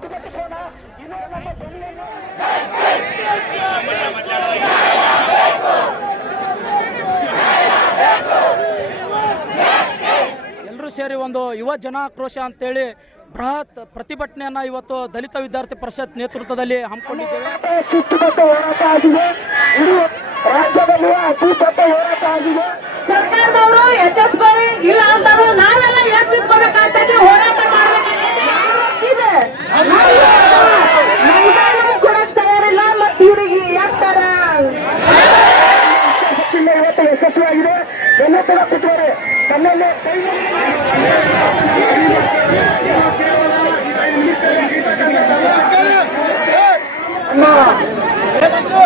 ಪ್ರತಿಭಟಿಸೋಣ. ಇದು ನಮ್ಮ ಧ್ವನಿಯನ್ನು ಎಲ್ಲರೂ ಸೇರಿ ಒಂದು ಯುವ ಜನಾಕ್ರೋಶ ಅಂತೇಳಿ ಬೃಹತ್ ಪ್ರತಿಭಟನೆಯನ್ನು ಇವತ್ತು ದಲಿತ ವಿದ್ಯಾರ್ಥಿ ಪರಿಷತ್ ನೇತೃತ್ವದಲ್ಲಿ ಹಮ್ಮಿಕೊಂಡಿದ್ದೇವೆ. ಶಿಸ್ತುಬದ್ಧ ಹೋರಾಟ ಆಗಿದೆ. ಇದು ರಾಜ್ಯದಲ್ಲಿ ಅತಿ ದೊಡ್ಡ ಹೋರಾಟ ಆಗಿದೆ. ಸರ್ಕಾರದವರು ಎಚ್ಚೆತ್ಕೊಳ್ಳಿ, ಇಲ್ಲ ಅಂತಂದ್ರೆ ನಾವೆಲ್ಲ ಎಚ್ಚೆತ್ಕೋಬೇಕಾಗ್ತದೆ, ಹೋರಾಟ ಮಾಡಬೇಕಾಗಿದೆ. ನಮ್ಗೆ ಕೊಡಕ್ ತಯಾರಿಲ್ಲ, ಮತ್ತೆ ಇವ್ರಿಗೆ ಯಾಕ್ತಾರ ಇವತ್ತು ಯಶಸ್ವಿಯಾಗಿದೆ. ಎಲ್ಲ ಕೂಡ ಕೂತವರೆ ತನ್ನಲ್ಲಿ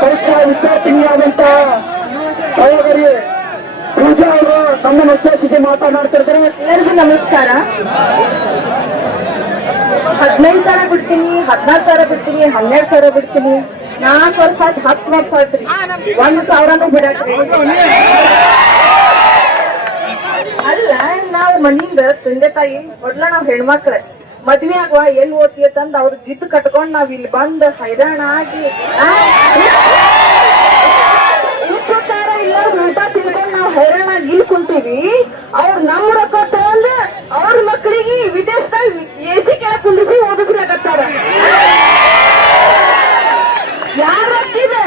ಪರೀಕ್ಷಾ ವಿದ್ಯಾರ್ಥಿನಿಯಾದಂತ ಸಹೋದರಿ ಪೂಜಾ ಅವರು ನಮ್ಮನ್ನು ಉದ್ದೇಶಿಸಿ ಮಾತನಾಡ್ತಿರ್ತಾರೆ. ಎಲ್ಲರಿಗೂ ನಮಸ್ಕಾರ. 15,000 ಬಿಡ್ತೀನಿ, 16,000 ಬಿಡ್ತೀನಿ, 12,000 ಬಿಡ್ತೀನಿ. 4 ವರ್ಷ ಆಯ್ತು, 10 ವರ್ಷ ಆಯ್ತ್ರಿ, 1,000 ಬಿಡಕ್ರಿ. ಅಲ್ಲ, ನಾವು ಮನಿಯಿಂದ ತಂದೆ ತಾಯಿ ಮೊದ್ಲ ನಾವ್ ಹೆಣ್ಮಕ್ಳ ಮದ್ವೆ ಆಗುವ ಎಲ್ಲಿ ಓದ್ತೀಯ ತಂದ್ ಅವ್ರ ಜಿದ್ದು ಕಟ್ಕೊಂಡ್ ನಾವ್ ಇಲ್ಲಿ ಬಂದ್ ಹೈರಾಣ ಆಗಿ ಉಪಕಾರ ಇಲ್ಲ ಊಟ ತಿನ್ಕೊಂಡ್ ನಾವ್ ಹೈರಾಣ ಆಗಿ ಇಲ್ಲಿ ಕುಂತೀವಿ. ಅವ್ರ ನಮ್ ರೊಕ್ಕ ತಗೊಂಡ್ ಅವ್ರ ಮಕ್ಕಳಿಗೆ ವಿದೇಶದಾಗ AC ಕೆಳಗ್ ಕುಂದಿಸಿ ಓದಿಸ್ಲಾಕತ್ತಾರ. ಯಾರ ರೊಕ್ಕಿದೆ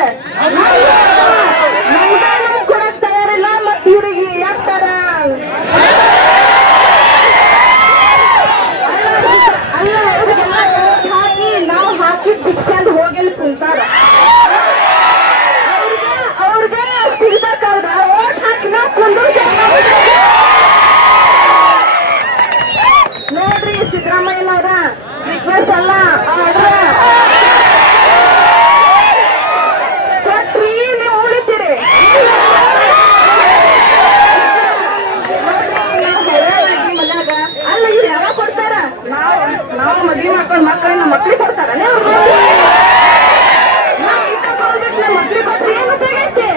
ನಮ್ಗೆ ನಮ್ಗ್ ಕೊಡಕ್ ತಯಾರಿಲ್ಲ, ಮತ್ ಇವ್ರಿಗೆ ಯಾಕ್ತಾರ ಹಾಕಿ ನಾವು ಹಾಕಿದ್ ಭಿಕ್ಷೆ ಅಂತ ಹೋಗಿಲ್ ಕುಂತಾರ. ಅವ್ರಿಗೆ ಸಿಗ್ಬೇಕಾದ್ರ ಓಟ್ ಹಾಕಿ ನಾವು ನೋಡ್ರಿ ಸಿದ್ದರಾಮಯ್ಯನವ್ರ ರಿಕ್ವೆಸ್ಟ್ ಅಲ್ಲ, ಕೊಟ್ರಿ ನೀವು ಉಳಿತೀರಿ. ಮನ್ಯಾಗ ಅಲ್ಲ ಇವ್ರು ಯಾವಾಗ ಕೊಡ್ತಾರ? ನಾವು ಮದ್ವೆ ಮಾಡ್ಕೊಂಡ್ ಮಕ್ಕಳನ್ನ ಮಕ್ಳಿಗೆ ಕೊಡ್ತಾರ? ಮಕ್ಳಿಗೆ ಕೊಟ್ರೆ ಏನು ಉಪಯೋಗೈತೆ?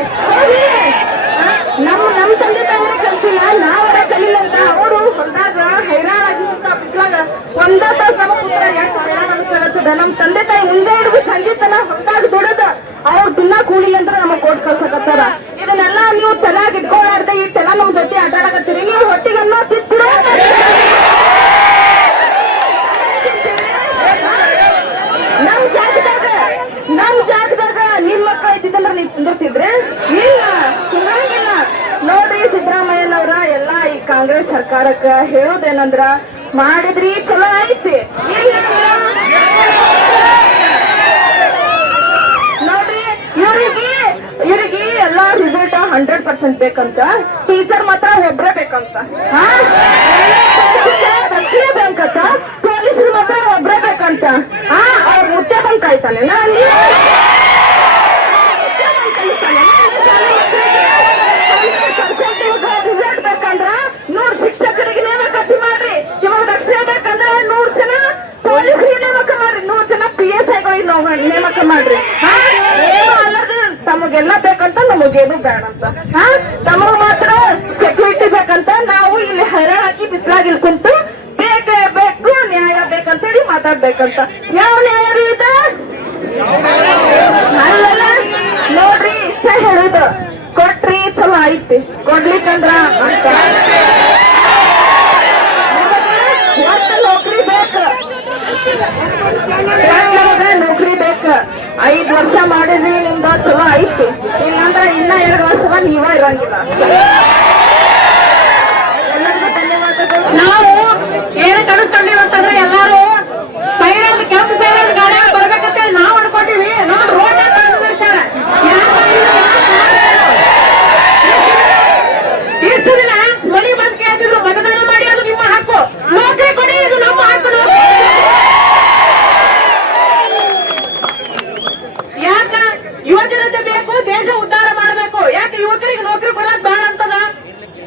ನಮ್ ತಂದೆ ತಾಯಿನ ಕಲ್ತಿಲ್ಲ, ನಾವರ ಕಲಿಲ್ಲ ಅಂತ ಅವರು ಹೊಲ್ದಾಗ ಹೈರಾಣ ಆಗಿಂತ ಬಿಸ್ಲಾಗ ಒಂದ ತಾಸ ನಮ್ಮ ಪುತ್ರ ಯಾಕೆ ಹೈರಾಣ ಅನಿಸ್ಲಾಗತ್ತದ. ನಮ್ ತಂದೆ ತಾಯಿ ಮುಂದೆ ಹಿಡಿದು ಸಂಜೆ ತನ ಹೊಲ್ದಾಗ ದುಡದ ಅವ್ರ ದಿನ ಕೂಲಿ ಅಂತ ನಮಗ್ ಕೊಟ್ಟು ಕಳ್ಸಕತ್ತಾರ. ಇದನ್ನೆಲ್ಲ ನೀವು ತಲೆಯಾಗ ಇಟ್ಕೊಳ್ಳಾರ್ದೆ ಈ ತೆಲ ನಮ್ ಜೊತೆ ಆಟ ಆಡಕತ್ತೀರಿ. ನೀವು ಹೊಟ್ಟಿಗೆಲ್ಲ ತಿತ್ತಿರ ನಮ್ ಜಾಗದಾಗ ನಿಮ್ ಮಕ್ಕಳು ಇದ್ದಿದ್ದಂದ್ರ ನೀವ್ ಕುಂದಿರ್ತಿದ್ರೆ ಇಲ್ಲ, ಕುಂದ್ರಂಗಿಲ್ಲ. ನೋಡ್ರಿ ಸಿದ್ದರಾಮಯ್ಯನವ್ರ ಎಲ್ಲಾ ಈ ಕಾಂಗ್ರೆಸ್ ಸರ್ಕಾರಕ್ಕ ಹೇಳೋದೇನಂದ್ರ ಮಾಡಿದ್ರಿ ಚಲೋ ಐತಿ. ನೋಡ್ರಿ ಇವ್ರಿಗೆ ಎಲ್ಲಾ ರಿಸಲ್ಟ್ 100% ಬೇಕಂತ, ಟೀಚರ್ ಮಾತ್ರ ಒಬ್ರೇ ಬೇಕಂತ, ರಕ್ಷಣೆ ಬೇಕಂತ, ಪೊಲೀಸರು ಮಾತ್ರ ಒಬ್ರೇ ಬೇಕಂತ. ಅವ್ರ ಮುತ್ತೆ ಬಂದ್ ಕಾಯ್ತಾನೆ ಅಲ್ಲಿ ರಿಸಲ್ಟ್ ಬೇಕಂದ್ರ 100 ಶಿಕ್ಷಕರಿಗೆ ನೇಮಕಾತಿ ಮಾಡ್ರಿ. ಇವಾಗ ರಕ್ಷಣೆ ಬೇಕಂದ್ರ 100 ಜನ ಪೊಲೀಸರಿಗೆ ನೇಮಕ ಮಾಡ್ರಿ, 100 ಜನ PSIಗಳಿಗೆ ನೇಮಕ ಮಾಡ್ರಿ. ಏನು ಅಲ್ಲದ ತಮಗೆಲ್ಲ ಬೇಕಂತ ನಮಗೇನು ಬೇಡಂತ, ತಮಗ್ ಮಾತ್ರ ಸೆಕ್ಯೂರಿಟಿ ಬೇಕಂತ ನಾವು ಇಲ್ಲಿ ಹೈರಾಣ ಹಾಕಿ ಬಿಸಿಲಾಗಿ ಕುಂತು ಬೇಕೇ ಬೇಕು, ನ್ಯಾಯ ಬೇಕಂತೇಳಿ ಮಾತಾಡ್ಬೇಕಂತ. ಯಾವ ನ್ಯಾಯ ರೀ ಇದ? ಅಲ್ಲಲ್ಲ ನೋಡ್ರಿ, ಇಷ್ಟ ಹೇಳುದು ಕೊಟ್ರಿ ಚಲೋ ಐತಿ, ಕೊಡ್ಲಿಕ್ಕಂದ್ರ ಅಂತ ಒಟ್ಟು ನೌಕರಿ ಬೇಕು, ನೌಕರಿ ಬೇಕು. 5 ವರ್ಷ ಮಾಡಿದ್ರಿ ನಿಮ್ದ ಚಲೋ ಐತಿ, ಇಲ್ಲಾಂದ್ರ ಇನ್ನ 2 ವರ್ಷ ನೀವ ಇರಂಗಿಲ್ಲ ಅಷ್ಟೇ. ಎಲ್ಲರಿಗೂ ಧನ್ಯವಾದಗಳು. ನಾವು ಏನು ಕನಸ್ಕೊಂಡಿವಿ ಅಂತಂದ್ರೆ ಎಲ್ಲಾರು ಸೈರನ್ ಕೆಂಪು ಸೈರನ್ ಗಾಡಿ ಬರ್ಬೇಕಂತೇಳಿ ನಾವು ಅನ್ಕೊಂಡಿವಿ. ನಾವು ರೋಡ್ ಇಷ್ಟು ದಿನ ಮನಿ ಬಂದ್ ಕೇಳ್ತಿದ್ರು, ಮತದಾನ ಮಾಡಿ ಅದು ನಿಮ್ಮ ಹಕ್ಕು, ನೌಕರಿ ಕೊಡಿ ಇದು ನಮ್ಮ ಹಕ್ಕು. ಯಾಕ ಯುವಜನತೆ ಬೇಕು, ದೇಶ ಉದ್ಧಾರ ಮಾಡಬೇಕು. ಯಾಕೆ ಯುವಕರಿಗೆ ನೌಕರಿ ಕೊಡಕ್ ಬೇಡ ಅಂತದ?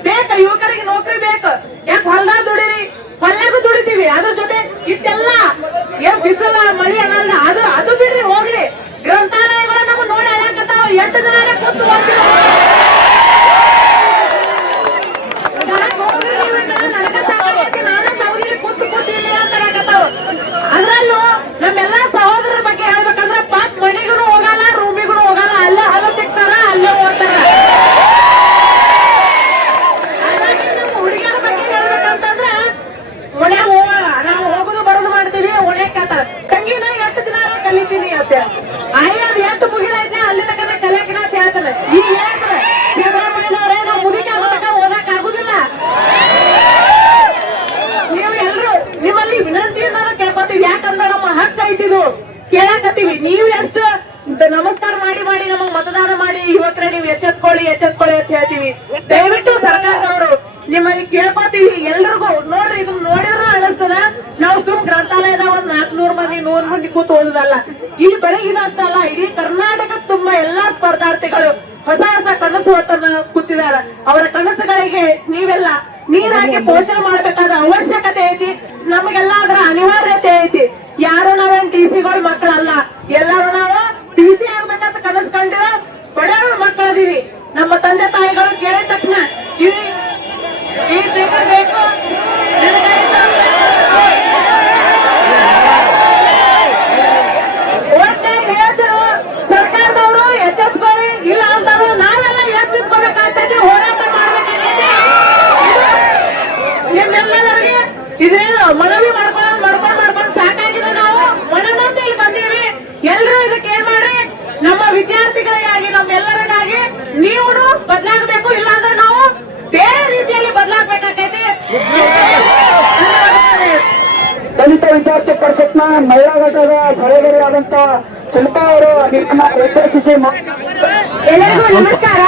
ಬೇಕ, ಯುವಕರಿಗೆ ನೌಕರಿ ಬೇಕು. ಯಾಕೆ ಹೊಲ್ದಾಗ ದುಡಿರಿ, ಹೊಲ್ಲಾಗೂ ದುಡಿತೀವಿ, ಅದ್ರ ಜೊತೆ ಇಟ್ಟೆಲ್ಲ ಏನ್ ಬಿಸಿಲ ಮಳಿ ಅನ್ನಲ್ಲ, ಅದು ಬಿಡ್ರಿ ಹೋಗ್ಲಿ. ಗ್ರಂಥಾಲಯಗಳು ನಮ್ಮ ನೋಡಿ ಹೇಳಕತ್ತಾವ, 8 ದಿನ ಕೂತು ನನಗ ಸಾಕಾಗೈತಿ, ನಾನು ಸೌದಿಲಿ ಕೂತು ಕೂತಿಲ್ಲ ಅಂತ ಹೇಳಕತ್ತಾವ. ಅದ್ರಲ್ಲೂ ನಮ್ಮ ಅಯ್ಯದ್ ಎಷ್ಟು ಮುಗಿದೈತೆ ಅಲ್ಲಿ ತನಕ ಕಲೆಕಿನ ಅಂತ ಹೇಳ್ತಾರೆ. ಈಗ ಹೇಳ್ತಾರೆ ಸಿದ್ದರಾಮಯ್ಯನವರೇ ನಾವು ಮುದುಕಿ ಆಗೋದಕ್ಕ ಓದಕ್ ಆಗುದಿಲ್ಲ. ನೀವು ಎಲ್ರು ನಿಮ್ಮಲ್ಲಿ ವಿನಂತಿಯಿಂದ ಕೇಳ್ಕೊತೀವಿ, ಯಾಕಂದ್ರೆ ನಮ್ಮ ಹಕ್ಕ ಐತಿದು ಕೇಳಕತ್ತೀವಿ. ನೀವು ಎಷ್ಟು ನಮಸ್ಕಾರ ಮಾಡಿ ನಮಗ್ ಮತದಾನ ಮಾಡಿ ಯುವಕರೇ ನೀವು ಎಚ್ಚೆತ್ಕೊಳ್ಳಿ ಅಂತ ಹೇಳ್ತೀವಿ. ದಯವಿಟ್ಟು ಸರ್ಕಾರದವರು ನಿಮ್ಮಲ್ಲಿ ಕೇಳ್ಕೊತೀವಿ ಎಲ್ರಿಗೂ. ನೋಡ್ರಿ ಇದನ್ನ ನೋಡಿದ್ರು ಅನಿಸ್ತದ ನಾವು ಸುಮ್ ಗ್ರಂಥಾಲಯದ ಒಂದ್ 400 ಮಂದಿ 100 ಮಂದಿ ಕೂತು ಓದುದಲ್ಲ. ಇಲ್ಲಿ ಬರೀ ಇದಷ್ಟಲ್ಲ, ಇಡೀ ಕರ್ನಾಟಕ ತುಂಬಾ ಎಲ್ಲಾ ಸ್ಪರ್ಧಾರ್ಥಿಗಳು ಹೊಸ ಕನಸು ಹೊತ್ತನ್ನ ಕೂತಿದಾರ. ಅವರ ಕನಸುಗಳಿಗೆ ನೀವೆಲ್ಲ ನೀರ್ ಹಾಕಿ ಪೋಷಣೆ ಮಾಡ್ಬೇಕಾದ ಅವಶ್ಯಕತೆ ಐತಿ. ನಮಗೆಲ್ಲ ಅದರ ಅನಿವಾರ್ಯತೆ ಐತಿ. ಯಾರು ನಾವೇನ್ ಟಿಸಿಗಳ ಮಕ್ಕಳಲ್ಲ, ಎಲ್ಲರೂ ನಾವು ಟಿಸಿ ಆಗ್ಬೇಕಂತ ಕನಸು ಕಂಡಿರೋ ಬಡವರ ಮಕ್ಕಳದೀವಿ. ನಮ್ಮ ತಂದೆ ತಾಯಿಗಳು ಕೇಳಿದ ತಕ್ಷಣ ಈ ಪೇಪರ್ ಬೇಕು ಹೇಳ್ತಿರು. ಸರ್ಕಾರದವರು ಎಚ್ಚೆತ್ಕೊಳ್ಳಿ, ಇಲ್ಲ ಅಂತಾರು ನಾವೆಲ್ಲ ಎಚ್ಚೆತ್ಕೋಬೇಕಾಗ್ತದೆ, ಹೋರಾಟ ಮಾಡ್ಬೇಕಾಗೈತಿ. ನಿಮ್ಮೆಲ್ಲರಿಗೆ ಇದ್ರೇನು ಮನವಿ ಮಾಡ್ಕೊಂಡು ಸಾಕಾಗಿದೆ. ನಾವು ಮನನೊಂದು ಇಲ್ಲಿ ಬಂದೀವಿ. ಎಲ್ರು ಇದಕ್ಕೆ ಏನ್ ಮಾಡ್ರಿ, ನಮ್ಮ ವಿದ್ಯಾರ್ಥಿಗಳಿಗಾಗಿ ನಮ್ಮೆಲ್ಲರಿಗಾಗಿ ನೀವು ಬದಲಾಗಬೇಕು, ಇಲ್ಲಾಂದ್ರೆ ನಾವು ಬೇರೆ ರೀತಿಯಲ್ಲಿ ಬದಲಾಗಬೇಕಾಗೈತಿ. ದಲಿತ ವಿದ್ಯಾರ್ಥಿ ಪರಿಷತ್ನ ಮಹಿಳಾ ಘಟಕದ ಸಹೋದರಿಯಾದಂತ ಶಿಲ್ಪಾ ಅವರು ನಿಮ್ಮನ್ನ ಉದ್ದೇಶಿಸಿ ಎಲ್ಲರಿಗೂ ನಮಸ್ಕಾರ.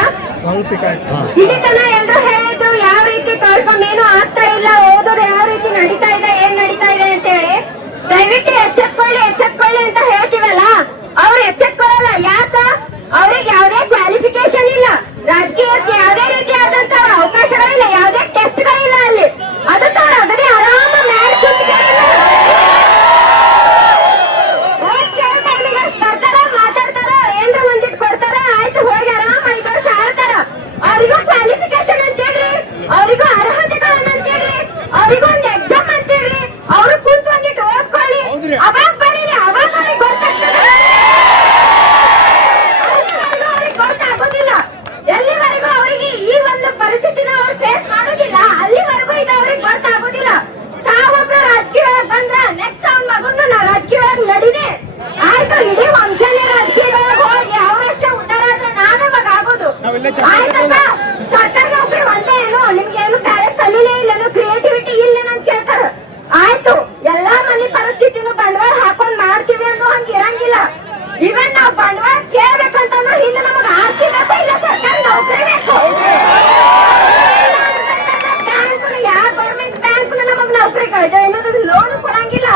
ಇಲ್ಲಿ ತನ ಎಲ್ರು ಹೇಳಿದ್ರು ಯಾವ ರೀತಿ ಕಳ್ಕೊಂಡು ಏನು ಆಗ್ತಾ ಇಲ್ಲ, ಓದೋದು ಯಾವ ರೀತಿ ನಡೀತಾ ಇದೆ, ಏನ್ ನಡೀತಾ ಇದೆ ಅಂತ ಹೇಳಿ. ದಯವಿಟ್ಟು ಎಚ್ಚೆತ್ಕೊಳ್ಳಿ ಅಂತ ಹೇಳ್ತೀವಲ್ಲ, ಅವ್ರು ಎಚ್ಚೆತ್ಕೊಳ್ಳಲ್ಲ. ಯಾಕ? ಅವ್ರಿಗೆ ಯಾವುದೇ ಕ್ವಾಲಿಫಿಕೇಶನ್ ಇಲ್ಲ, ರಾಜಕೀಯಕ್ಕೆ ಯಾವುದೇ ರೀತಿಯಾದಂತ ಅವಕಾಶಗಳಿಲ್ಲ, ಯಾವುದೇ ಟೆಸ್ಟ್ಗಳಿಲ್ಲ ಅಲ್ಲಿ. ಅದಕ್ಕೆ ಅವ್ರು ಅದನ್ನೇ ಆರಾಮ ಮ್ಯಾಲ್ ಕೂತ್ಕೊಂಡಿಲ್ಲ. ಬರ್ತಾರ, ಮಾತಾಡ್ತಾರ, ಏನ್ರ ಒಂದಿಟ್ ಕೊಡ್ತಾರ, ಆಯ್ತು ಹೋಗಿ ಆರಾಮ 5 ವರ್ಷ ಆಳ್ತಾರ. ಅವ್ರಿಗೂ ಕ್ವಾಲಿಫಿಕೇಶನ್ ಅಂತ ಹೇಳ್ರಿ, ಅವ್ರಿಗೂ ಅರ್ಹತೆಗಳನ್ನ ಅಂತ ಹೇಳ್ರಿ, ಅವ್ರಿಗೂ ಒಂದು ಎಕ್ಸಾಮ್ ಅಂತ ಹೇಳ್ರಿ. ಅವ್ರು ಕೂತು ಒಂದಿಟ್ಟು ಓದ್ಕೊಳ್ಳಿ, ಅವಾಗ ಬರೀಲಿ, ಅವಾಗ ಅವ್ರಿಗೆ ಗೊತ್ತಾಗ್ತದೆ. ಅವ್ರಿಗೆ ಗೊತ್ತಾಗೋದಿಲ್ಲ. ಎಲ್ಲಿವರೆಗೂ ಅವರಿಗೆ ಈ ಒಂದು ಪರಿಸ್ಥಿತಿನ ಅವ್ರು ಫೇಸ್ ಮಾಡೋದಿಲ್ಲ, ಅಲ್ಲಿವರೆಗೂ ಇದು ಅವ್ರಿಗೆ ಗೊತ್ತಾಗೋದಿಲ್ಲ. ತಾವೊಬ್ರು ರಾಜಕೀಯ ಒಳಗ್ ಬಂದ್ರ ನೆಕ್ಸ್ಟ್ ಅವ್ನ ಮಗನ್ನ ನಾ ರಾಜಕೀಯ ಒಳಗ್ ನಡಿದೆ ಆಯ್ತು, ಇಡೀ ವಂಶನೇ ರಾಜಕೀಯದೊಳಗೆ ಹೋಗಿ ಅವರಷ್ಟೇ ಉದ್ದಾರ ಆದ್ರೆ ನಾವೇ ಮಗ ಆಗೋದು. ಆಯ್ತಪ್ಪ, ಸರ್ಕಾರ ನೌಕರಿ ಒಂದೇ ಏನು, ನಿಮ್ಗೆ ಏನು ಬೇರೆ ಕಲೀಲೇ ಇಲ್ಲೇನು, ಕ್ರಿಯೇಟಿವಿಟಿ ಇಲ್ಲೇನು ಅಂತ ಕೇಳ್ತಾರ. ಆಯ್ತು, ಎಲ್ಲಾ ಮನೆ ಪರಿಸ್ಥಿತಿನೂ ಬಂಡವಾಳ ಹಾಕೊಂಡ್ ಮಾಡ್ತೀವಿ ಅನ್ನೋ ಹಂಗ ಇರಂಗಿಲ್ಲ. ಇವನ್ ನಾವು ಬಂಡವಾಳ ಕೇಳ್ಬೇಕಂತಂದ್ರೆ ಹಿಂದೆ ನಮಗ ಆಸ್ತಿ ಬೇಕು, ಇಲ್ಲ ಸರ್ಕಾರಿ ನೌಕರಿ ಬೇಕು. ಯಾವ ಗೌರ್ಮೆಂಟ್ ಬ್ಯಾಂಕ್ ನಮಗ್ ನೌಕರಿ ಏನಾದ್ರು ಲೋನ್ ಕೊಡಂಗಿಲ್ಲ.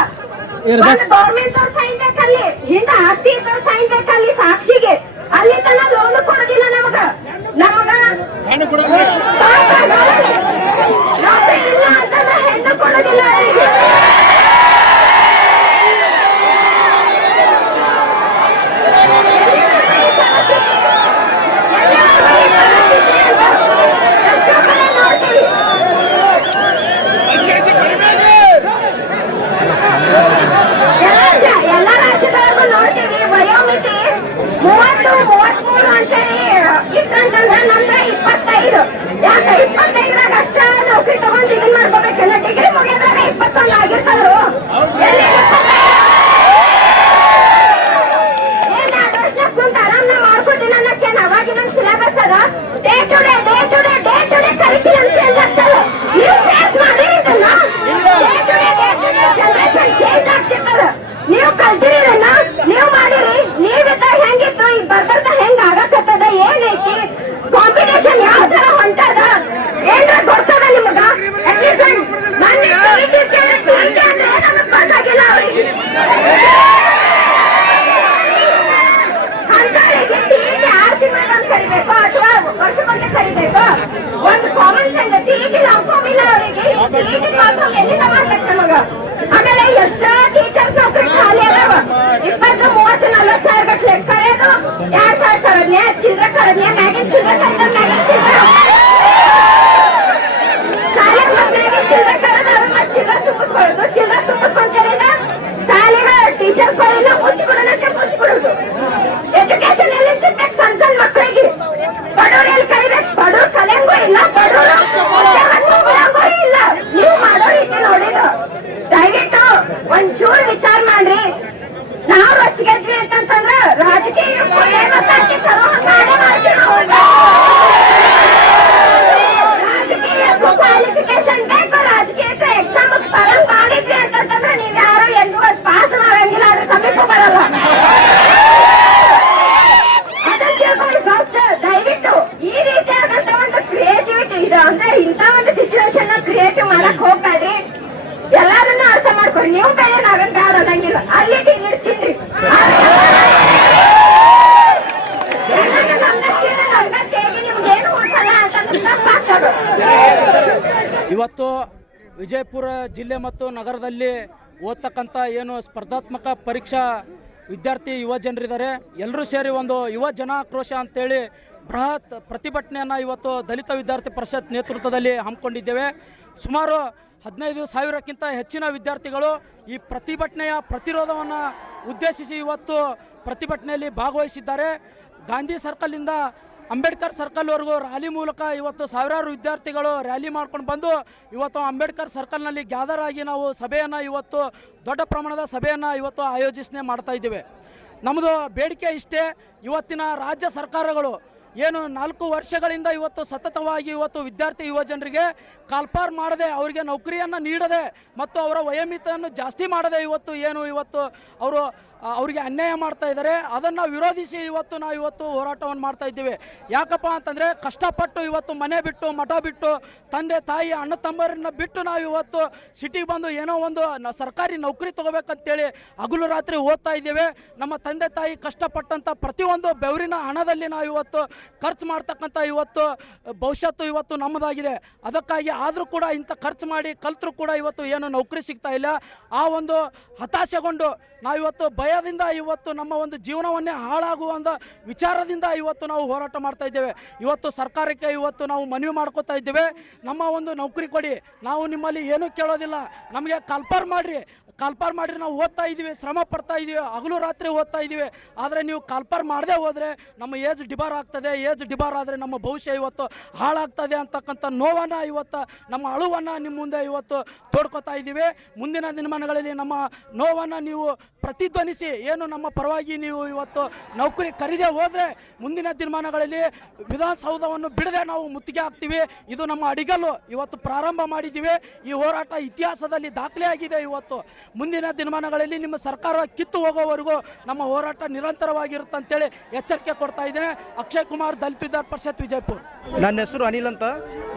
ಗೌರ್ಮೆಂಟ್ ಅವ್ರ ಸೈನ್ ಬೇಕಲ್ಲಿ, ಹಿಂದ ಆಸ್ತಿ ಇದ್ದವ್ರ ಸೈನ್ ಬೇಕಲ್ಲಿ ಸಾಕ್ಷಿಗೆ. ಅಲ್ಲಿ ತನ ಲೋನ್ ಕೊಡೋದಿಲ್ಲ ನಮಗ ನೌಕರಿ ಇಲ್ಲ ಅಂತಂದ್ರೆ ಹೆಣ್ಣು ಕೊಡೋದಿಲ್ಲ ಅವರಿಗೆ. ಎಲ್ಲ ರಾಜ್ಯದೊಳಗೂ ನೋಡ್ತೀವಿ ವಯೋಮಿತಿ 30, 33 ಅಂತೇಳಿ ಇಟ್ರಂತಂದ್ರೆ ನಮ್ದ್ರ 25. ಯಾಕೆ 25ರಾಗ ಅಷ್ಟ ನೌಕರಿ ತಗೊಂಡ್ ಇದನ್ ಮಾಡ್ಕೋಬೇಕಲ್ಲ, ಡಿಗ್ರಿ ಮುಗಿದ್ರಾಗ 21 ಆಗಿರ್ತಾರು. ಎಲ್ಲಿ 2 ವರ್ಷ ಕುಂತ ಆರಾಮ್ನ ಮಾಡ್ಕೊಟ್ಟಿನ ಅನ್ನಕ್ಕೇನ್ ಅವಾಗಿನ ಸಿಲೆಬಸ್ ಅದ. Day to day curriculum change ಆಗ್ತದ. ನೀವು ಫೇಸ್ ಮಾಡಿರಿ ಇದನ್ನ. Day to day generation change ಆಗ್ತಿರ್ತದ. ನೀವು ಕಲ್ತಿರಿದನ್ನ, ನೀವು ಮಾಡಿರಿ. ನೀವಿದ್ದ ಹೆಂಗಿತ್ತು, ಈಗ ಬರ್ಬರ್ತಾ ಹೆಂಗ್ ಆಗಕತ್ತದ, ಏನೈತಿ ಕಾಂಪಿಟೇಷನ್ ಯಾವ ತರ ಹೊಂಟದ ಏನ್ರ ಗೊತ್ತದ ನಿಮಗ? ಅಟ್ಲೀಸ್ಟ್ ಪಾಸ್ ಆಗಿಲ್ಲ ಅವ್ರಿಗೆ. ಅಂತವರಿಗೆ ಟಿಇಟಿ 6 ತಿಂಗಳು ಕರಿಬೇಕು ಅಥವಾ ವರ್ಷಕ್ಕೊಮ್ಮೆ ಕರಿಬೇಕು. ಒಂದು ಕಾಮನ್ ಸೆನ್ಸ್, ಟಿಇಟಿ ಲಾಂಗ್ ಇಲ್ಲ ಅವರಿಗೆ. ಟಿಇಟಿ ಕಾನ್ಫರ್ಮ್ ಎಲ್ಲಿ ತಗೊಳ್ಬೇಕು ನಮಗ? ಆಮೇಲೆ ಎಷ್ಟೋ ಟೀಚರ್ಸ್ ನೌಕರಿ ಖಾಲಿ ಅದಾವ. 20, 30, 40 ಸಾವಿರ ಗಟ್ಲೆ ಕರೆಯೋದು. 2,000 ಕರದ್ನೆ, ಚಿಲ್ಡ್ರ ಕರದ್ನೆ, ಮ್ಯಾಗಿನ್ ಚಿಲ್ಡ್ರ ಕರೆದ, ಮ್ಯಾಗಿನ್ ಚಿಲ್ಡ್ರ ಶಾಲೆಗೆ ಮ್ಯಾಗಿನ್ ಚಿಲ್ಡ್ರ ಕರೆದ, ಅದನ್ನ ಚಿಲ್ಡ್ರ ತುಂಬಿಸ್ಕೊಳ್ಳೋದು. ಚಿಲ್ಡ್ರ ತುಂಬಿಸ್ಕೊಂತೇನಿಂದ ಶಾಲೆಗ ಟೀಚರ್ಸ್ಗಳೆಲ್ಲ ಮುಚ್ಚಿಬಿಡೋದು. ಎಜುಕೇಶನ್ ಎಲ್ಲಿ ಸಿಗ್ಬೇಕು ಸಣ್ಣ ಮಕ್ಕಳಿಗೆ? ಬಡವ್ರು ಎಲ್ಲಿ ಕಲಿಬೇಕು? ಬಡವ್ರು ಕಲಿಯಂಗೂ ಇಲ್ಲ, ಬಡವ್ರು ಇಲ್ಲ. ನೀವು ಮಾಡೋ ರೀತಿ ನೋಡಿದ್ರು ದಯವಿಟ್ಟು ಒಂಚೂರು ವಿಚಾರ ಮಾಡ್ರಿ. ನಾವು ರೊಚ್ಚಿಗೆದ್ವಿ ಅಂತಂದ್ರ ರಾಜ ವಿಜಯಪುರ ಜಿಲ್ಲೆ ಮತ್ತು ನಗರದಲ್ಲಿ ಓದ್ತಕ್ಕಂಥ ಏನು ಸ್ಪರ್ಧಾತ್ಮಕ ಪರೀಕ್ಷಾ ವಿದ್ಯಾರ್ಥಿ ಯುವ ಜನರಿದ್ದಾರೆ, ಎಲ್ಲರೂ ಸೇರಿ ಒಂದು ಯುವ ಜನಾಕ್ರೋಶ ಅಂತೇಳಿ ಬೃಹತ್ ಪ್ರತಿಭಟನೆಯನ್ನು ಇವತ್ತು ದಲಿತ ವಿದ್ಯಾರ್ಥಿ ಪರಿಷತ್ ನೇತೃತ್ವದಲ್ಲಿ ಹಮ್ಮಿಕೊಂಡಿದ್ದೇವೆ. ಸುಮಾರು 15,000ಕ್ಕಿಂತ ಹೆಚ್ಚಿನ ವಿದ್ಯಾರ್ಥಿಗಳು ಈ ಪ್ರತಿಭಟನೆಯ ಪ್ರತಿರೋಧವನ್ನು ಉದ್ದೇಶಿಸಿ ಇವತ್ತು ಪ್ರತಿಭಟನೆಯಲ್ಲಿ ಭಾಗವಹಿಸಿದ್ದಾರೆ. ಗಾಂಧಿ ಸರ್ಕಲ್ನಿಂದ ಅಂಬೇಡ್ಕರ್ ಸರ್ಕಲ್ವರೆಗೂ ರ್ಯಾಲಿ ಮೂಲಕ ಇವತ್ತು ಸಾವಿರಾರು ವಿದ್ಯಾರ್ಥಿಗಳು ರ್ಯಾಲಿ ಮಾಡ್ಕೊಂಡು ಬಂದು ಇವತ್ತು ಅಂಬೇಡ್ಕರ್ ಸರ್ಕಲ್ನಲ್ಲಿ ಗ್ಯಾದರ್ ಆಗಿ ನಾವು ಸಭೆಯನ್ನು ಇವತ್ತು ದೊಡ್ಡ ಪ್ರಮಾಣದ ಸಭೆಯನ್ನು ಇವತ್ತು ಆಯೋಜನೆ ಮಾಡ್ತಾ ಇದ್ದೇವೆ. ನಮ್ಮದು ಬೇಡಿಕೆ ಇಷ್ಟೇ, ಇವತ್ತಿನ ರಾಜ್ಯ ಸರ್ಕಾರಗಳು ಏನು 4 ವರ್ಷಗಳಿಂದ ಇವತ್ತು ಸತತವಾಗಿ ಇವತ್ತು ವಿದ್ಯಾರ್ಥಿ ಯುವ ಜನರಿಗೆ ಕಾಲ್ಪಾರ್ ಮಾಡದೆ, ಅವರಿಗೆ ನೌಕರಿಯನ್ನು ನೀಡದೆ ಮತ್ತು ಅವರ ವಯೋಮಿತಿಯನ್ನು ಜಾಸ್ತಿ ಮಾಡದೆ ಇವತ್ತು ಅವರಿಗೆ ಅನ್ಯಾಯ ಮಾಡ್ತಾ ಇದ್ದಾರೆ. ಅದನ್ನು ವಿರೋಧಿಸಿ ನಾವು ಇವತ್ತು ಹೋರಾಟವನ್ನು ಮಾಡ್ತಾ ಇದ್ದೀವಿ. ಯಾಕಪ್ಪ ಅಂತಂದರೆ ಕಷ್ಟಪಟ್ಟು ಇವತ್ತು ಮನೆ ಬಿಟ್ಟು ಮಠ ಬಿಟ್ಟು ತಂದೆ ತಾಯಿ ಅಣ್ಣ ತಮ್ಮರನ್ನ ಬಿಟ್ಟು ನಾವು ಇವತ್ತು ಸಿಟಿಗೆ ಬಂದು ಏನೋ ಒಂದು ಸರ್ಕಾರಿ ನೌಕರಿ ತೊಗೋಬೇಕಂತೇಳಿ ಹಗಲು ರಾತ್ರಿ ಓದ್ತಾ ಇದ್ದೇವೆ. ನಮ್ಮ ತಂದೆ ತಾಯಿ ಕಷ್ಟಪಟ್ಟಂಥ ಪ್ರತಿಯೊಂದು ಬೆವರಿನ ಹಣದಲ್ಲಿ ನಾವು ಇವತ್ತು ಖರ್ಚು ಮಾಡ್ತಕ್ಕಂಥ ಇವತ್ತು ಭವಿಷ್ಯತ್ತು ಇವತ್ತು ನಮ್ಮದಾಗಿದೆ. ಅದಕ್ಕಾಗಿ ಆದರೂ ಕೂಡ ಇಂಥ ಖರ್ಚು ಮಾಡಿ ಕಲ್ತರೂ ಕೂಡ ಇವತ್ತು ಏನು ನೌಕರಿ ಸಿಗ್ತಾ ಇಲ್ಲ. ಆ ಒಂದು ಹತಾಶೆಗೊಂಡು ನಾವಿವತ್ತು ಭಯದಿಂದ ಇವತ್ತು ನಮ್ಮ ಒಂದು ಜೀವನವನ್ನೇ ಹಾಳಾಗುವ ಒಂದು ವಿಚಾರದಿಂದ ಇವತ್ತು ನಾವು ಹೋರಾಟ ಮಾಡ್ತಾ ಇದ್ದೇವೆ. ಇವತ್ತು ಸರ್ಕಾರಕ್ಕೆ ಇವತ್ತು ನಾವು ಮನವಿ ಮಾಡ್ಕೋತಾ ಇದ್ದೇವೆ, ನಮ್ಮ ಒಂದು ನೌಕರಿ ಕೊಡಿ, ನಾವು ನಿಮ್ಮಲ್ಲಿ ಏನೂ ಕೇಳೋದಿಲ್ಲ, ನಮಗೆ ಕಾಲ್ಪಾರ್ ಮಾಡಿರಿ, ನಾವು ಓದ್ತಾ ಇದ್ದೀವಿ, ಶ್ರಮ ಪಡ್ತಾ ಇದ್ದೀವಿ, ಹಗಲು ರಾತ್ರಿ ಓದ್ತಾ ಇದ್ದೀವಿ. ಆದರೆ ನೀವು ಕಾಲ್ಪಾರ್ ಮಾಡದೆ ಹೋದರೆ ನಮ್ಮ ಏಜ್ ಡಿಬಾರ್ ಆಗ್ತದೆ, ಏಜ್ ಡಿಬಾರ್ ಆದರೆ ನಮ್ಮ ಭವಿಷ್ಯ ಇವತ್ತು ಹಾಳಾಗ್ತದೆ ಅಂತಕ್ಕಂಥ ನೋವನ್ನು ಇವತ್ತು ನಮ್ಮ ಅಳುವನ್ನು ನಿಮ್ಮ ಮುಂದೆ ಇವತ್ತು ತೋಡ್ಕೋತಾ ಇದ್ದೀವಿ. ಮುಂದಿನ ದಿನಮಾನಗಳಲ್ಲಿ ನಮ್ಮ ನೋವನ್ನು ನೀವು ಪ್ರತಿಧ್ವನಿಸಿ ಏನು ನಮ್ಮ ಪರವಾಗಿ ನೀವು ಇವತ್ತು ನೌಕರಿ ಕರೀದೆ ಹೋದರೆ ಮುಂದಿನ ದಿನಮಾನಗಳಲ್ಲಿ ವಿಧಾನಸೌಧವನ್ನು ಬಿಡದೆ ನಾವು ಮುತ್ತಿಗೆ ಹಾಕ್ತೀವಿ. ಇದು ನಮ್ಮ ಅಡಿಗಲ್ಲು, ಇವತ್ತು ಪ್ರಾರಂಭ ಮಾಡಿದ್ದೀವಿ. ಈ ಹೋರಾಟ ಇತಿಹಾಸದಲ್ಲಿ ದಾಖಲೆಯಾಗಿದೆ. ಇವತ್ತು ಮುಂದಿನ ದಿನಮಾನಗಳಲ್ಲಿ ನಿಮ್ಮ ಸರ್ಕಾರ ಕಿತ್ತು ಹೋಗೋವರೆಗೂ ನಮ್ಮ ಹೋರಾಟ ನಿರಂತರವಾಗಿರುತ್ತೆ ಅಂತೇಳಿ ಎಚ್ಚರಿಕೆ ಕೊಡ್ತಾ ಇದ್ದೇನೆ. ಅಕ್ಷಯ್ ಕುಮಾರ್, ದಲಿತ ವಿದ್ಯಾರ್ಥಿ ಪರಿಷತ್, ವಿಜಯಪುರ. ನನ್ನ ಹೆಸರು ಅನಿಲ್ ಅಂತ.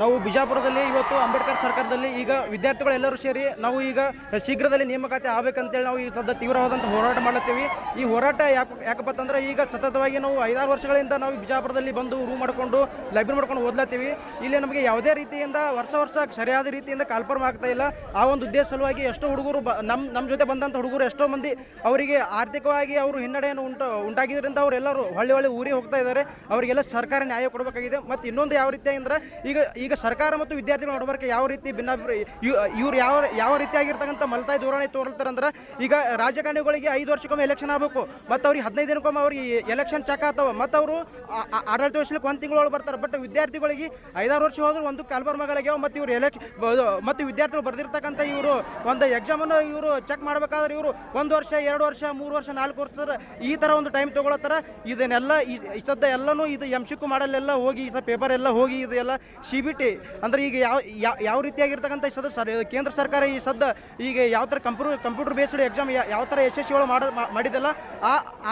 ನಾವು ಬಿಜಾಪುರದಲ್ಲಿ ಇವತ್ತು ಅಂಬೇಡ್ಕರ್ ಸರ್ಕಾರದಲ್ಲಿ ಈಗ ವಿದ್ಯಾರ್ಥಿಗಳೆಲ್ಲರೂ ಸೇರಿ ನಾವು ಈಗ ಶೀಘ್ರದಲ್ಲಿ ನೇಮಕಾತಿ ಆಗಬೇಕಂತೇಳಿ ನಾವು ಈ ಸದ್ಯ ತೀವ್ರವಾದಂಥ ಹೋರಾಟ ಮಾಡ್ತೀವಿ. ಈ ಹೋರಾಟ ಯಾಕಪ್ಪ ಅಂತಂದ್ರೆ ಈಗ ಸತತವಾಗಿ ನಾವು 5-6 ವರ್ಷಗಳಿಂದ ನಾವು ಬಿಜಾಪುರದಲ್ಲಿ ಬಂದು ರೂಮ್ ಮಾಡಿಕೊಂಡು ಲೈಬ್ರರಿ ಮಾಡ್ಕೊಂಡು ಓದ್ಲತ್ತೀವಿ. ಇಲ್ಲಿ ನಮಗೆ ಯಾವುದೇ ರೀತಿಯಿಂದ ವರ್ಷ ಸರಿಯಾದ ರೀತಿಯಿಂದ ಕಾಲ್ಫಾರ್ಮ್ ಆಗ್ತಾ ಇಲ್ಲ. ಆ ಒಂದು ಉದ್ದೇಶ ಸಲುವಾಗಿ ಎಷ್ಟೋ ಹುಡುಗರು ನಮ್ಮ ಜೊತೆ ಬಂದಂಥ ಹುಡುಗರು ಎಷ್ಟೋ ಮಂದಿ ಅವರಿಗೆ ಆರ್ಥಿಕವಾಗಿ ಅವರು ಹಿನ್ನಡೆಯನ್ನು ಉಂಟಾಗಿದ್ದರಿಂದ ಅವರೆಲ್ಲರೂ ಹೊಳ್ಳಿ ಊರಿಗೆ ಹೋಗ್ತಾ ಇದ್ದಾರೆ. ಅವರಿಗೆಲ್ಲ ಸರ್ಕಾರ ನ್ಯಾಯ ಕೊಡಬೇಕಾಗಿದೆ. ಮತ್ತು ಇನ್ನೊಂದು ಯಾವ ರೀತಿ ಅಂದರೆ ಈಗ ಸರ್ಕಾರ ಮತ್ತು ವಿದ್ಯಾರ್ಥಿಗಳ ನಡವಳಿಕೆ ಯಾವ ರೀತಿ ಭಿನ್ನಾಭಿಪ್ರಾಯ, ಇವ್ರು ಯಾವ ರೀತಿಯಾಗಿರ್ತಕ್ಕಂಥ ಮಲ್ತಾಯಿ ಧೋರಣೆ ತೋರ್ತಾರಂದ್ರೆ, ಈಗ ರಾಜಕಾರಣಿಗಳಿಗೆ 5 ವರ್ಷಕ್ಕೊಮ್ಮೆ ಎಲೆಕ್ಷನ್ ಆಗಬೇಕು, ಮತ್ತು ಅವ್ರಿಗೆ 15 ದಿನಕ್ಕೊಮ್ಮೆ ಅವ್ರಿಗೆ ಎಲೆಕ್ಷನ್ ಚೆಕ್ ಆಗ್ತಾವ, ಮತ್ತು ಅವರು ಆಡಳಿತ ವಹಿಸ್ಲಿಕ್ಕೆ 1 ತಿಂಗಳೊಳಗೆ ಬರ್ತಾರೆ. ಬಟ್ ವಿದ್ಯಾರ್ಥಿಗಳಿಗೆ 5-6 ವರ್ಷ ಹೋದ್ರು ಒಂದು ಕಾಲ್ಫಾರ್ ಮಗಲಾಗ್ಯಾವ. ಮತ್ತು ಇವರು ಮತ್ತು ವಿದ್ಯಾರ್ಥಿಗಳು ಬರೆದಿರ್ತಕ್ಕಂಥ ಇವರು ಒಂದು ಎಕ್ಸಾಮನ್ನು ಇವರು ಚೆಕ್ ಮಾಡಬೇಕಾದ್ರೆ ಇವರು 1 ವರ್ಷ 2 ವರ್ಷ 3 ವರ್ಷ 4 ವರ್ಷ ಈ ಥರ ಒಂದು ಟೈಮ್ ತೊಗೊಳತ್ತಾರ. ಇದನ್ನೆಲ್ಲ ಈ ಸದ್ಯ ಎಲ್ಲನೂ ಇದು MCQ ಮಾಡಲೆಲ್ಲ ಹೋಗಿ ಪೇಪರ್ ಎಲ್ಲ ಹೋಗಿ ಇದು ಎಲ್ಲ CBT ಅಂದರೆ ಈಗ ಯಾವ ರೀತಿಯಾಗಿರ್ತಕ್ಕಂಥ ಈ ಸದ್ಯ ಕೇಂದ್ರ ಸರ್ಕಾರ ಈ ಸದ್ಯ ಈಗ ಯಾವ ಥರ ಕಂಪ್ಯೂಟರ್ ಬೇಸ್ಡ್ ಎಕ್ಸಾಮ್ ಯಾವ ಥರ ಯಶಸ್ವಿಗಳು ಮಾಡಿದಲ್ಲ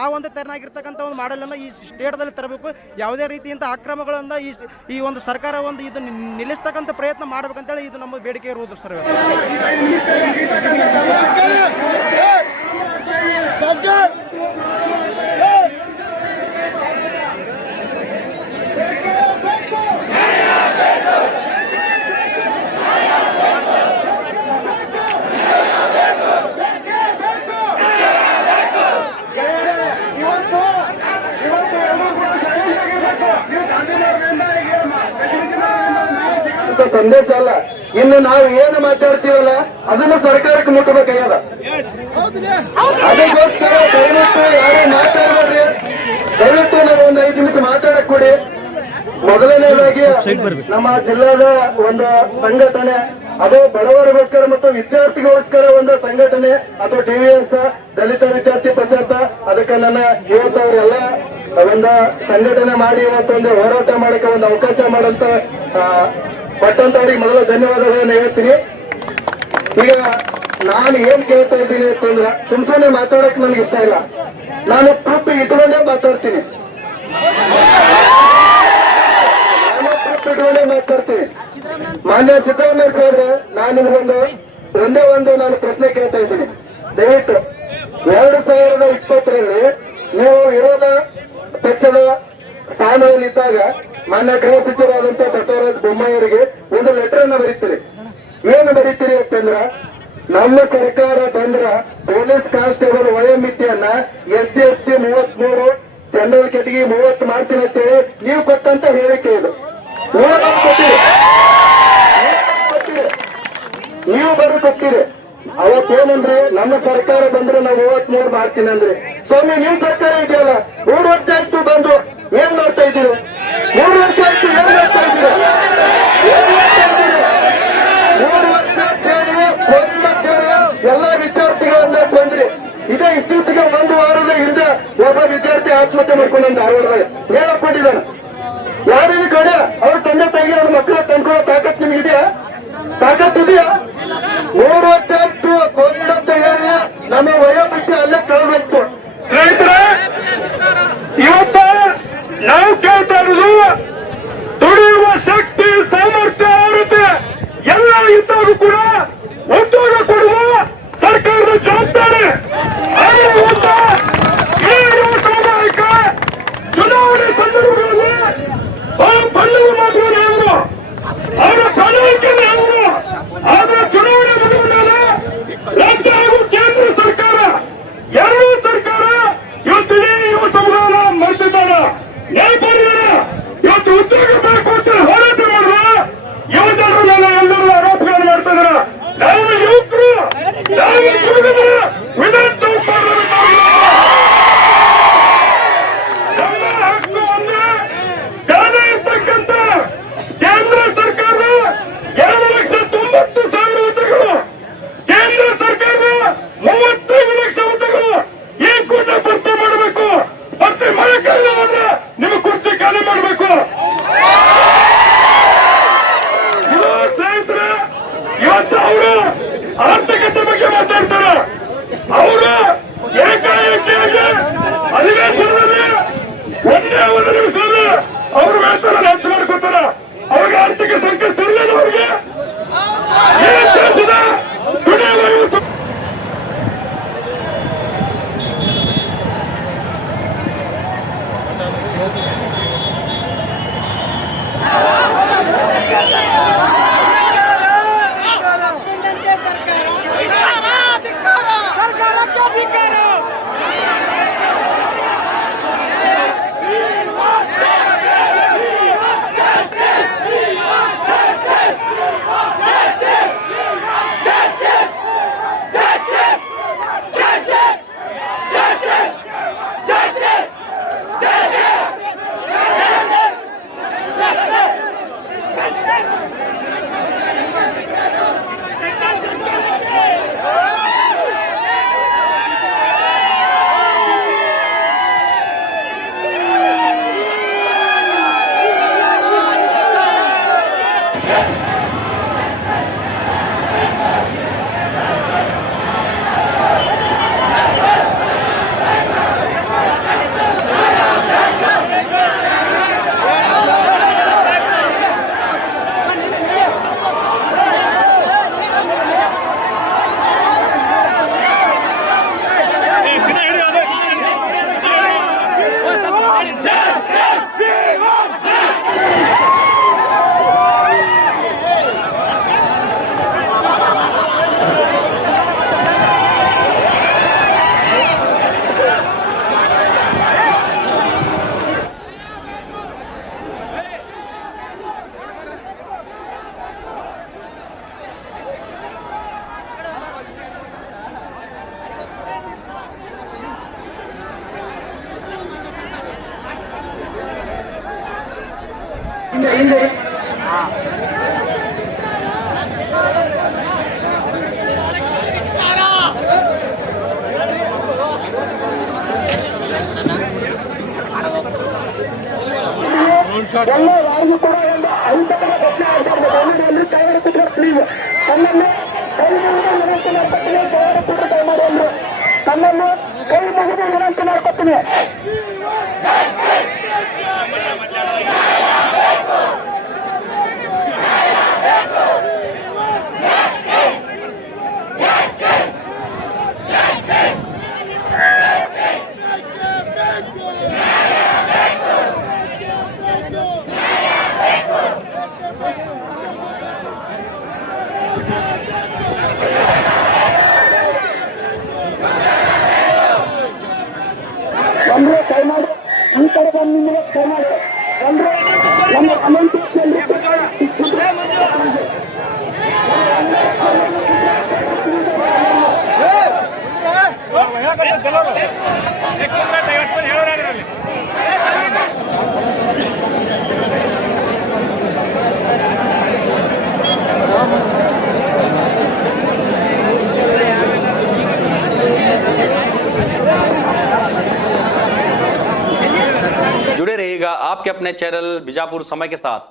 ಆ ಒಂದು ತೆರನಾಗಿರ್ತಕ್ಕಂಥ ಒಂದು ಮಾಡಲನ್ನು ಈ ಸ್ಟೇಟ್ದಲ್ಲಿ ತರಬೇಕು. ಯಾವುದೇ ರೀತಿಯಿಂದ ಅಕ್ರಮಗಳನ್ನು ಈ ಒಂದು ಸರ್ಕಾರ ಒಂದು ಇದು ನಿಲ್ಲಿಸ್ತಕ್ಕಂಥ ಪ್ರಯತ್ನ ಮಾಡಬೇಕಂತೇಳಿ ಇದು ನಮ್ಮ ಬೇಡಿಕೆ ಇರುವುದು ಸರ್. ಸಂದೇಶ ಅಲ್ಲ, ಇನ್ನು ನಾವು ಏನು ಮಾತಾಡ್ತೀವಲ್ಲ ಅದನ್ನು ಸರ್ಕಾರಕ್ಕೆ ಮುಟ್ಟಬೇಕಾಗ್ಯದ. ಅದಕ್ಕೋಸ್ಕರ ದಯವಿಟ್ಟು ಯಾರು ಮಾತಾಡಬೇಡ್ರಿ, ದಯವಿಟ್ಟು ನಾವು ಒಂದು 5 ನಿಮಿಷ ಮಾತಾಡಕ್ ಕೊಡಿ. ಮೊದಲನೇದಾಗಿ ನಮ್ಮ ಜಿಲ್ಲಾದ ಒಂದು ಸಂಘಟನೆ, ಅದು ಬಡವರಿಗೋಸ್ಕರ ಮತ್ತು ವಿದ್ಯಾರ್ಥಿಗೋಸ್ಕರ ಒಂದು ಸಂಘಟನೆ, ಅದು DVS ದಲಿತ ವಿದ್ಯಾರ್ಥಿ ಪರಿಷತ್. ಅದಕ್ಕೆ ನನ್ನ ಇವತ್ತು ಅವರೆಲ್ಲ ಒಂದು ಸಂಘಟನೆ ಮಾಡಿ ಇವತ್ತೊಂದು ಹೋರಾಟ ಮಾಡಕ್ಕೆ ಒಂದು ಅವಕಾಶ ಮಾಡಂತ ಪಟ್ಟಂತವ್ರಿಗೆ ಮೊದಲ ಧನ್ಯವಾದಗಳನ್ನು ಹೇಳ್ತೀನಿ. ಈಗ ನಾನು ಏನ್ ಕೇಳ್ತಾ ಇದ್ದೀನಿ ಅಂತಂದ್ರೆ, ಸುಮ್ನೆ ಮಾತಾಡಕ್ ನನ್ಗೆ ಇಷ್ಟ ಇಲ್ಲ. ನಾನು ಪ್ರೂಫ್ ಇಟ್ಕೊಂಡೇ ಮಾತಾಡ್ತೀನಿ. ಮಾನ್ಯ ಸಿದ್ದರಾಮಯ್ಯ ಸಾಹೇಬ್ರೆ, ನಾನು ನಿಮ್ಗೊಂದು ಒಂದೇ ಪ್ರಶ್ನೆ ಕೇಳ್ತಾ ಇದ್ದೀನಿ. ದಯವಿಟ್ಟು 2020ರಲ್ಲಿ ನೀವು ವಿರೋಧ ಪಕ್ಷದ ಸ್ಥಾನದಲ್ಲಿದ್ದಾಗ ಮಾನ್ಯ ಗೃಹ ಸಚಿವರಾದಂತಹ ಬಸವರಾಜ ಬೊಮ್ಮಾಯಿ ಅವರಿಗೆ ಒಂದು ಲೆಟರ್ ಅನ್ನ ಬರೀತೀರಿ. ಏನು ಬರೀತೀರಿ ಅಂತಂದ್ರ ನಮ್ಮ ಸರ್ಕಾರ ಬಂದ್ರ ಪೊಲೀಸ್ ಕಾನ್ಸ್ಟೇಬಲ್ ವಯೋಮಿತಿಯನ್ನ SC/ST 33 ಜನರಲ್ ಕೆಟಗಿ 30 ಮಾಡ್ತೀನಿ ಅಂತೇಳಿ ನೀವು ಕೊಟ್ಟಂತ ಹೇಳಿಕೆ ಇದು. ನೀವು ಬರೆದು ಕೊಟ್ಟಿರಿ. ಅವತ್ತೇನಂದ್ರೆ ನಮ್ಮ ಸರ್ಕಾರ ಬಂದ್ರೆ ನಾವು 33 ಮಾಡ್ತೀನಿ ಅಂದ್ರೆ, ಸ್ವಾಮಿ ನಿಮ್ ಸರ್ಕಾರ ಇದೆಯಲ್ಲ 3 ವರ್ಷ ಆಯ್ತು ಬಂದು ಏನ್ ಮಾಡ್ತಾ ಇದ್ದೀರಿ? 3 ವರ್ಷ ಆಯ್ತು ಏನ್ ಮಾಡ್ತಾ ಇದ್ದೀರಿ? 3 ವರ್ಷ ಎಲ್ಲ ವಿದ್ಯಾರ್ಥಿಗಳನ್ನ ಬಂದ್ರಿ. ಇದೇ ಇತ್ತೀಚೆಗೆ 1 ವಾರದ ಹಿಂದೆ ಒಬ್ಬ ವಿದ್ಯಾರ್ಥಿ ಆತ್ಮಹತ್ಯೆ ಮಾಡ್ಕೊಂಡು ಧಾರವಾಡದಾಗ ಹೇಳಕೊಂಡಿದ್ದಾನೆ. ಯಾರಿಗೆ ಕಡೆ ಅವ್ರ ತಂದೆ ತಾಯಿಗೆ ಅವ್ರ ಮಕ್ಕಳು ತಂದ್ಕೊಳ್ಳೋ ತಾಕತ್ ನಿಮ್ಗಿದೆಯಾ? ತಾಕತ್ತಿದೆಯಾ? 3 ವರ್ಷ ಆಯ್ತು ಕೋವಿಡ್ ಅಂತ ಹೇಳಿ ನಮ್ಮ ವಯೋಮಿತಿ ಅಲ್ಲೇ ಕಳೆದೋಯ್ತು. ರೈತರೇ, ಇವತ್ತ ನಾವು ಕೇಳ್ತಾ ಇರೋದು ದುಡಿಯುವ ಶಕ್ತಿ ಸಾಮರ್ಥ್ಯ ಇರುತ್ತೆ. ಎಲ್ಲ ಇದ್ದಾಗ ಕೂಡ ಉದ್ಯೋಗ ಕೊಡುವ ಸರ್ಕಾರದ ಜವಾಬ್ದಾರಿ. ಸಾಮಾಜಿಕ ಚುನಾವಣೆ ಸಂದರ್ಭಗಳಲ್ಲಿ ಬಲ್ಲವ ಮಾತುಗಳು ಅವರು ಅವರ ಪ್ರಣಾಳಿಕೆ ಅವರು ಆದ್ರೆ ಚುನಾವಣೆ ಮುಗಿದ ಮೇಲೆ ರಾಜ್ಯ ಹಾಗೂ ಕೇಂದ್ರ ಸರ್ಕಾರ ಎರಡೂ ಸರ್ಕಾರ ಇವತ್ತು ಇಡೀ ಯುವ ಸಮುದಾಯ ಮರೆತಿದ್ದಾರ. ನ್ಯಾಯಪಾಲಿದಾರ ಇವತ್ತು ಉದ್ಯೋಗ ಬೇಕು ಅಂತ ಹೋರಾಟ ಮಾಡಿದ್ರ ಯುವ ಜನರ ಮೇಲೆ ಎಲ್ಲರೂ ಆರೋಪಗಳನ್ನು ಮಾಡ್ತಾ ಇದಾರ. ನಾವು ಯುವಕರು ನಾವು ವಿಧಾನಸಭೆ ನಮ್ಮ ಹಕ್ಕುವನ್ನು ಕಾಣ ಇರ್ತಕ್ಕಂಥ ಕೇಂದ್ರ ಸರ್ಕಾರ 2,90,000 ಹುದ್ದೆಗಳು, ಕೇಂದ್ರ ಸರ್ಕಾರ 35 ಲಕ್ಷ ಹುದ್ದೆಗಳು ಈ ಕೂಡ ಭರ್ತಿ ಮಾಡಬೇಕು. ಮತ್ತೆ ಮಳೆ ಕಾಲ ಆದ್ರೆ ನಿಮ್ಮ ಕುರ್ಚಿ ಖಾಲಿ ಮಾಡಬೇಕು. ಇದು ಸ್ನೇಹಿತರೆ, ಇವತ್ತು ಅವರು ಆರ್ಥಿಕತೆ ಬಗ್ಗೆ ಮಾತಾಡ್ತಾರೆ. ಅವರು ಏಕಾಏಕಿಯಾಗಿ ಅಧಿವೇಶನದಲ್ಲಿ ಒಂದು ನಿಮಿಷದಲ್ಲಿ ಅವ್ರ ವೇತನ ಹೆಚ್ಚು ಮಾಡ್ಕೊತಾರ. ಅವ್ರಿಗೆ ಆರ್ಥಿಕ ಸಂಕಷ್ಟ ಇರಲಿಲ್ಲ. ಅವ್ರಿಗೆ ಈ ದೇಶದ ದುಡಿಯುವ ಯುವ ಹಿಂದೆ ಎಲ್ಲ ಯಾರಿಗೂ ಕೂಡ ಒಂದು ಅಹಿತಕರ ಘಟನೆ ಆಗ್ತಾ ಇದೆ. ಕೈ ಹಿಡಿದು ಪ್ಲೀಸ್ ತನ್ನನ್ನು ಕೈ ಮುಗಿದು ವಿನಂತಿ ಮಾಡ್ಕೊತೀನಿ. ಕೈ ಮಾಡಿ ಅಂದ್ರು ತನ್ನನ್ನು ಕೈ ಮುಗಿದು ವಿನಂತಿ ಮಾಡ್ಕೊತೀನಿ. ಕಡೆ ಬಂದು ನಿಮಗೆ ದಯಮಾಡಿ ಅಂದ್ರೆ ನಮ್ಮ ಅನಂತ जुड़े रहिएगा आपके अपने चैनल बीजापुर समय के साथ।